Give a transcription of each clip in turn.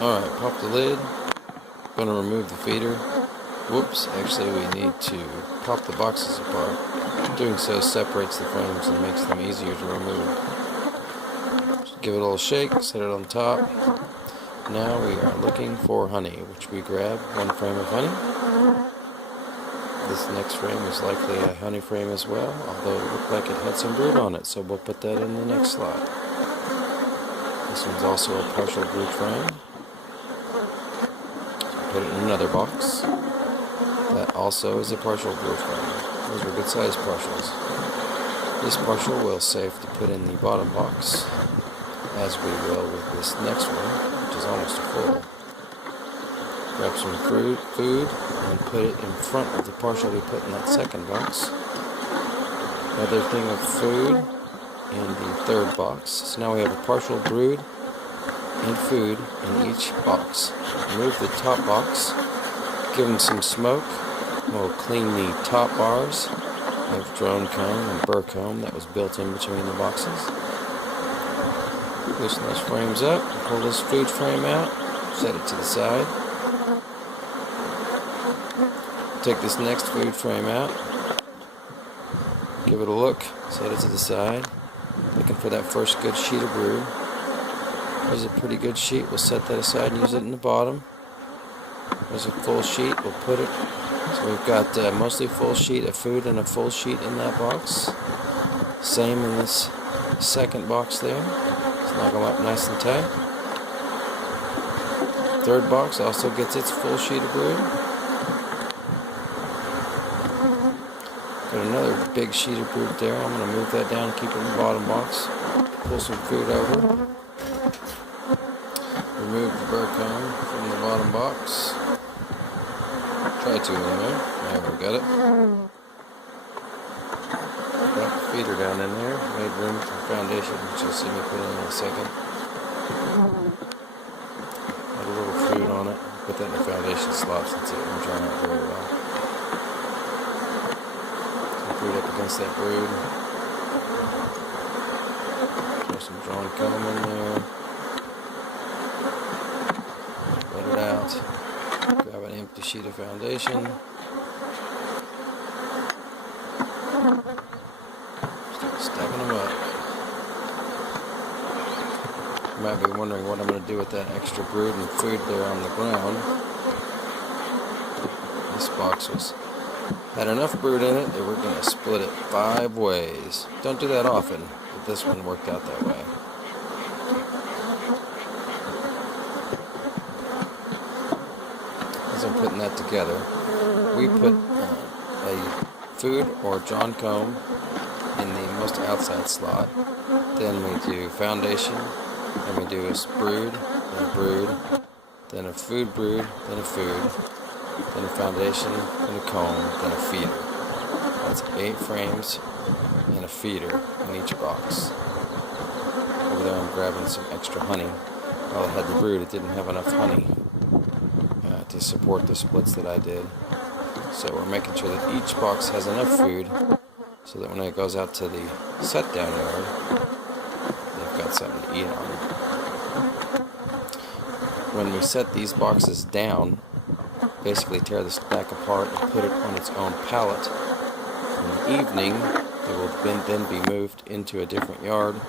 Alright, pop the lid. Gonna remove the feeder. Whoops, actually we need to pop the boxes apart. Doing so separates the frames and makes them easier to remove. Just give it a little shake, set it on top. Now we are looking for honey, which we grab one frame of honey. This next frame is likely a honey frame as well, although it looked like it had some brood on it, so we'll put that in the next slot. This one's also a partial brood frame. Put it in another box. That also is a partial brood frame. Those are good sized partials. This partial we'll save to put in the bottom box, as we will with this next one, which is almost full. Grab some food and put it in front of the partial we put in that second box. Another thing of food in the third box. So now we have a partial brood and food in each box. Remove the top box, give them some smoke. We'll clean the top bars of drone comb and burr comb that was built in between the boxes. Loosen those frames up, pull this food frame out, set it to the side. Take this next food frame out, give it a look, set it to the side. Looking for that first good sheet of brood. There's a pretty good sheet, we'll set that aside and use it in the bottom. There's a full sheet, we'll put it. So we've got mostly full sheet of food and a full sheet in that box. Same in this second box there. Snug them up nice and tight. Third box also gets its full sheet of brood. Got another big sheet of brood there. I'm going to move that down and keep it in the bottom box. Pull some food over. Remove the burr comb from the bottom box. Try to anyway. There we got it. Got the feeder down in there. Made room for foundation, which you'll see me put in a second. Had a little food on it. Put that in the foundation slot since it didn't dry out very well. Some food up against that brood. Throw some drawn comb in there. Let it out. Grab an empty sheet of foundation. Start stacking them up. You might be wondering what I'm going to do with that extra brood and food there on the ground. This box had enough brood in it that we're going to split it 5 ways. Don't do that often, but this one worked out that way. As I'm putting that together, we put a food or John comb in the most outside slot. Then we do foundation, then we do a brood, then a brood, then a food brood, then a food, then a foundation, then a comb, then a feeder. That's 8 frames and a feeder in each box. Over there I'm grabbing some extra honey. While I had the brood, it didn't have enough honey to support the splits that I did. So we're making sure that each box has enough food so that when it goes out to the set down yard, they've got something to eat on. When we set these boxes down, basically tear the stack apart and put it on its own pallet. In the evening, it will then be moved into a different yard,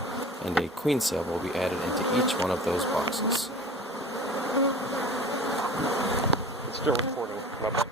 and a queen cell will be added into each one of those boxes. It's still recording. Bye-bye.